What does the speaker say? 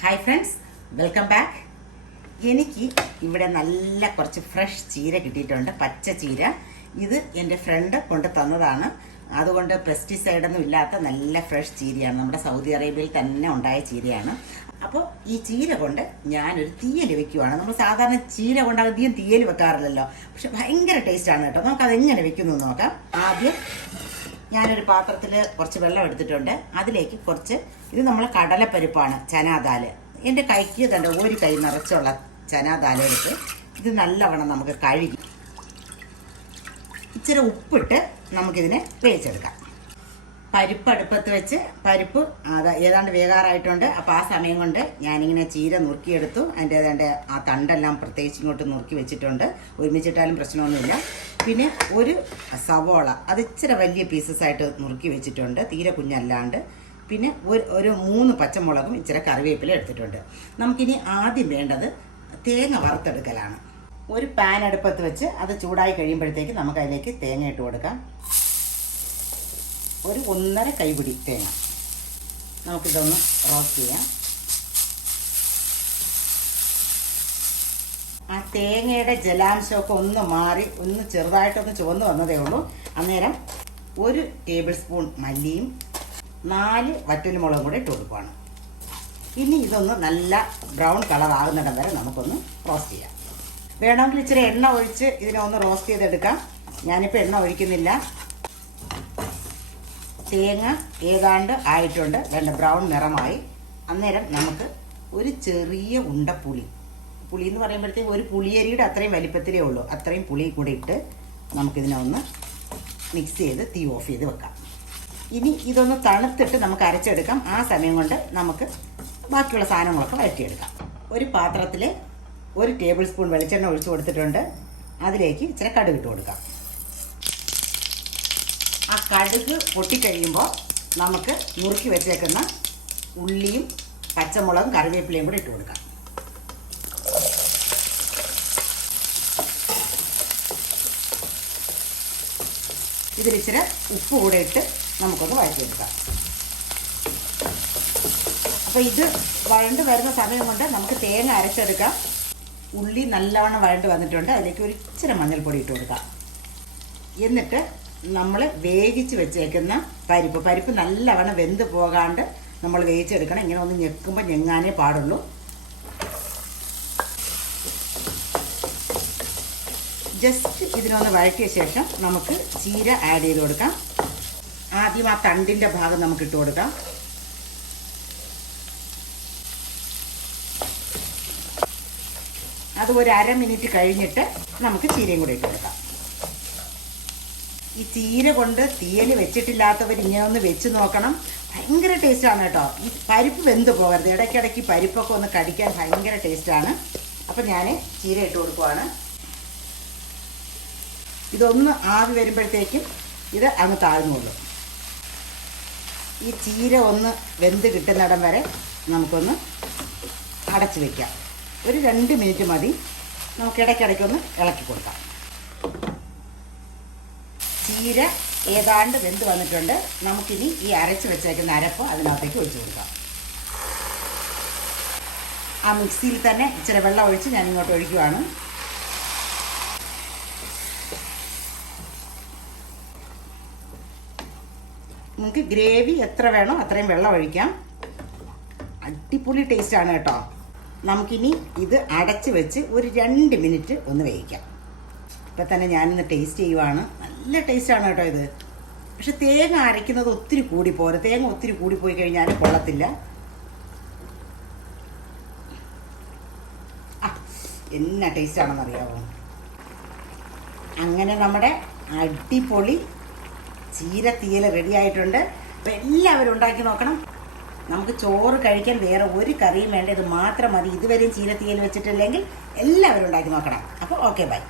Hi friends, welcome back. എനിക്ക് ഇവിടെ നല്ല കുറച്ച് ഫ്രഷ് ചീര കിട്ടിയിട്ടുണ്ട്, പച്ച ചീര. ഇത് എൻ്റെ ഫ്രണ്ട് കൊണ്ട് തന്നതാണ്. അതുകൊണ്ട് പെസ്റ്റിസൈഡൊന്നും ഇല്ലാത്ത നല്ല ഫ്രഷ് ചീരയാണ്. നമ്മുടെ സൗദി അറേബ്യയിൽ തന്നെ ഉണ്ടായ ചീരയാണ്. അപ്പോൾ ഈ ചീര കൊണ്ട് ഞാനൊരു തീയൽ വെക്കുവാണ്. നമ്മൾ സാധാരണ ചീര കൊണ്ട് അധികം തീയൽ വെക്കാറില്ലല്ലോ, പക്ഷെ ഭയങ്കര ടേസ്റ്റാണ് കേട്ടോ. നമുക്കതെങ്ങനെ വെക്കുന്നു നോക്കാം. ആദ്യം ഞാനൊരു പാത്രത്തിൽ കുറച്ച് വെള്ളം എടുത്തിട്ടുണ്ട്. അതിലേക്ക് കുറച്ച്, ഇത് നമ്മളെ കടലപ്പരിപ്പാണ്, ചനാദാല്. എൻ്റെ കൈക്ക് തന്നെ ഒരു കൈ നിറച്ചുള്ള ചനാദാല് എടുത്ത് ഇത് നല്ലവണ്ണം നമുക്ക് കഴുകി ഇച്ചിരി ഉപ്പിട്ട് നമുക്കിതിനെ വേവിച്ചെടുക്കാം. പരിപ്പ് അടുപ്പത്ത് വെച്ച് പരിപ്പ് ഏതാണ്ട് വേകാറായിട്ടുണ്ട്. അപ്പോൾ ആ സമയം കൊണ്ട് ഞാനിങ്ങനെ ചീര നുറുക്കിയെടുത്തു. അതിൻ്റെ ഏതാണ്ട് ആ തണ്ടെല്ലാം പ്രത്യേകിച്ച് ഇങ്ങോട്ട് നുറുക്കി വെച്ചിട്ടുണ്ട്. ഒരുമിച്ചിട്ടാലും പ്രശ്നമൊന്നുമില്ല. പിന്നെ ഒരു സവോള, അത് ഇച്ചിരി വലിയ പീസസ് ആയിട്ട് നുറുക്കി വെച്ചിട്ടുണ്ട്, തീരെ കുഞ്ഞല്ലാണ്ട്. പിന്നെ ഒരു 3 പച്ചമുളകും ഇച്ചിരി കറിവേപ്പില എടുത്തിട്ടുണ്ട്. നമുക്കിനി ആദ്യം വേണ്ടത് തേങ്ങ വറുത്തെടുക്കലാണ്. ഒരു പാൻ അടുപ്പത്ത് വെച്ച് അത് ചൂടായി കഴിയുമ്പോഴത്തേക്ക് നമുക്ക് അതിലേക്ക് തേങ്ങ ഇട്ട് കൊടുക്കാം. ഒരു 1.5 കൈപിടി തേങ്ങ. നമുക്കിതൊന്ന് റോസ്റ്റ് ചെയ്യാം. ആ തേങ്ങയുടെ ജലാംശമൊക്കെ ഒന്ന് മാറി ഒന്ന് ചെറുതായിട്ടൊന്ന് ചുവന്ന് വന്നതേ ഉള്ളൂ. അന്നേരം 1 ടേബിൾ സ്പൂൺ മല്ലിയും 4 വറ്റൽമുളകും കൂടെ ഇട്ട് കൊടുക്കുകയാണ്. ഇനി ഇതൊന്ന് നല്ല ബ്രൗൺ കളർ ആകുന്നിടം വരെ നമുക്കൊന്ന് റോസ്റ്റ് ചെയ്യാം. വേണമെങ്കിൽ ഇച്ചിരി എണ്ണ ഒഴിച്ച് ഇതിനെ ഒന്ന് റോസ്റ്റ് ചെയ്തെടുക്കാം. ഞാനിപ്പോൾ എണ്ണ ഒഴിക്കുന്നില്ല. തേങ്ങ ഏതാണ്ട് ആയിട്ടുണ്ട്, വേണ്ട ബ്രൗൺ നിറമായി. അന്നേരം നമുക്ക് ഒരു ചെറിയ ഉണ്ട പുളി എന്ന് പറയുമ്പോഴത്തേക്ക് ഒരു പുളിയരിയുടെ അത്രയും വലിപ്പത്തിലേ ഉള്ളൂ, അത്രയും പുളി കൂടി ഇട്ട് നമുക്കിതിനെ ഒന്ന് മിക്സ് ചെയ്ത് തീ ഓഫ് ചെയ്ത് വെക്കാം. ഇനി ഇതൊന്ന് തണുത്തിട്ട് നമുക്ക് അരച്ചെടുക്കാം. ആ സമയം കൊണ്ട് നമുക്ക് ബാക്കിയുള്ള സാധനങ്ങളൊക്കെ വഴറ്റിയെടുക്കാം. ഒരു പാത്രത്തിൽ 1 ടേബിൾ സ്പൂൺ വെളിച്ചെണ്ണ ഒഴിച്ച് കൊടുത്തിട്ടുണ്ട്. അതിലേക്ക് ഇച്ചിരി കടുക് ഇട്ട് കൊടുക്കാം. ആ കടുക് പൊട്ടിക്കഴിയുമ്പോൾ നമുക്ക് നുറുക്കി വെച്ചേക്കുന്ന ഉള്ളിയും പച്ചമുളകും കറിവേപ്പിലയും കൂടി ഇട്ട് കൊടുക്കാം. ഇതിലിച്ചിരി ഉപ്പ് കൂടെ ഇട്ട് നമുക്കൊന്ന് വഴറ്റിയെടുക്കാം. അപ്പോൾ ഇത് വഴണ്ട് വരുന്ന സമയം കൊണ്ട് നമുക്ക് തേങ്ങ അരച്ചെടുക്കാം. ഉള്ളി നല്ലവണ്ണം വഴണ്ട് വന്നിട്ടുണ്ട്. അതിലേക്ക് ഒരു ഇച്ചിരി മഞ്ഞൾപ്പൊടി ഇട്ട് കൊടുക്കാം. എന്നിട്ട് നമ്മൾ വേവിച്ച് വെച്ചേക്കുന്ന പരിപ്പ് നല്ലവണ്ണം വെന്ത് പോകാണ്ട് നമ്മൾ വേവിച്ചെടുക്കണം. ഇങ്ങനെ ഒന്ന് ഞെക്കുമ്പോൾ ഞെങ്ങാനേ പാടുള്ളൂ. ജസ്റ്റ് ഇതിനൊന്ന് വഴറ്റിയ ശേഷം നമുക്ക് ചീര ആഡ് ചെയ്ത് കൊടുക്കാം. ആദ്യം ആ തണ്ടിൻ്റെ ഭാഗം നമുക്ക് ഇട്ട് കൊടുക്കാം. അത് ഒരു 1/2 മിനിറ്റ് കഴിഞ്ഞിട്ട് നമുക്ക് ചീരയും കൂടെ ഇട്ട് കൊടുക്കാം. ഈ ചീര കൊണ്ട് തീയൽ വെച്ചിട്ടില്ലാത്തവർ ഇങ്ങനെ ഒന്ന് വെച്ച് നോക്കണം. ഭയങ്കര ടേസ്റ്റാണ് കേട്ടോ. ഈ പരിപ്പ് വെന്ത് പോകരുത്. ഇടയ്ക്കിടയ്ക്ക് പരിപ്പൊക്കെ ഒന്ന് കടിക്കാൻ ഭയങ്കര ടേസ്റ്റാണ്. അപ്പം ഞാൻ ചീര ഇട്ട് കൊടുക്കുവാണ്. ഇതൊന്ന് ആവി വരുമ്പോഴത്തേക്കും ഇത് അങ്ങ് താഴ്ന്നുള്ളൂ. ഈ ചീര ഒന്ന് വെന്ത് കിട്ടുന്നിടം വരെ നമുക്കൊന്ന് അടച്ച് വയ്ക്കാം. ഒരു 2 മിനിറ്റ് മതി. നമുക്ക് ഇടയ്ക്കിടയ്ക്കൊന്ന് ഇളക്കി കൊടുക്കാം. ചീര ഏതാണ്ട് വെന്ത് വന്നിട്ടുണ്ട്. നമുക്കിനി ഈ അരച്ച് വെച്ചേക്കുന്ന അരപ്പ് അതിനകത്തേക്ക് ഒഴിച്ച് കൊടുക്കാം. ആ മിക്സിയിൽ തന്നെ ഇച്ചിരി വെള്ളം ഒഴിച്ച് ഞാൻ ഇങ്ങോട്ട് ഒഴിക്കുവാണ്. നമുക്ക് ഗ്രേവി എത്ര വേണോ അത്രയും വെള്ളം ഒഴിക്കാം. അടിപൊളി ടേസ്റ്റാണ് കേട്ടോ. നമുക്കിനി ഇത് അടച്ച് വെച്ച് ഒരു 2 മിനിറ്റ് ഒന്ന് വേവിക്കാം. ഇപ്പം തന്നെ ഞാനിന്ന് ടേസ്റ്റ് ചെയ്യുവാണ്. നല്ല ടേസ്റ്റാണ് കേട്ടോ ഇത്. പക്ഷെ തേങ്ങ അരയ്ക്കുന്നത് ഒത്തിരി കൂടിപ്പോരും. തേങ്ങ ഒത്തിരി കൂടിപ്പോയി കഴിഞ്ഞാൽ കൊള്ളത്തില്ല. എന്നാ ടേസ്റ്റാണെന്നറിയാമോ? അങ്ങനെ നമ്മുടെ അടിപൊളി ചീര തീയൽ റെഡി ആയിട്ടുണ്ട്. അപ്പം എല്ലാവരും ഉണ്ടാക്കി നോക്കണം. നമുക്ക് ചോറ് കഴിക്കാൻ വേറെ ഒരു കറിയും വേണ്ട, ഇത് മാത്രം മതി. ഇതുവരെയും ചീര തീയൽ വെച്ചിട്ടില്ലെങ്കിൽ എല്ലാവരും ഉണ്ടാക്കി നോക്കണം. അപ്പോൾ ഓക്കെ, ബൈ.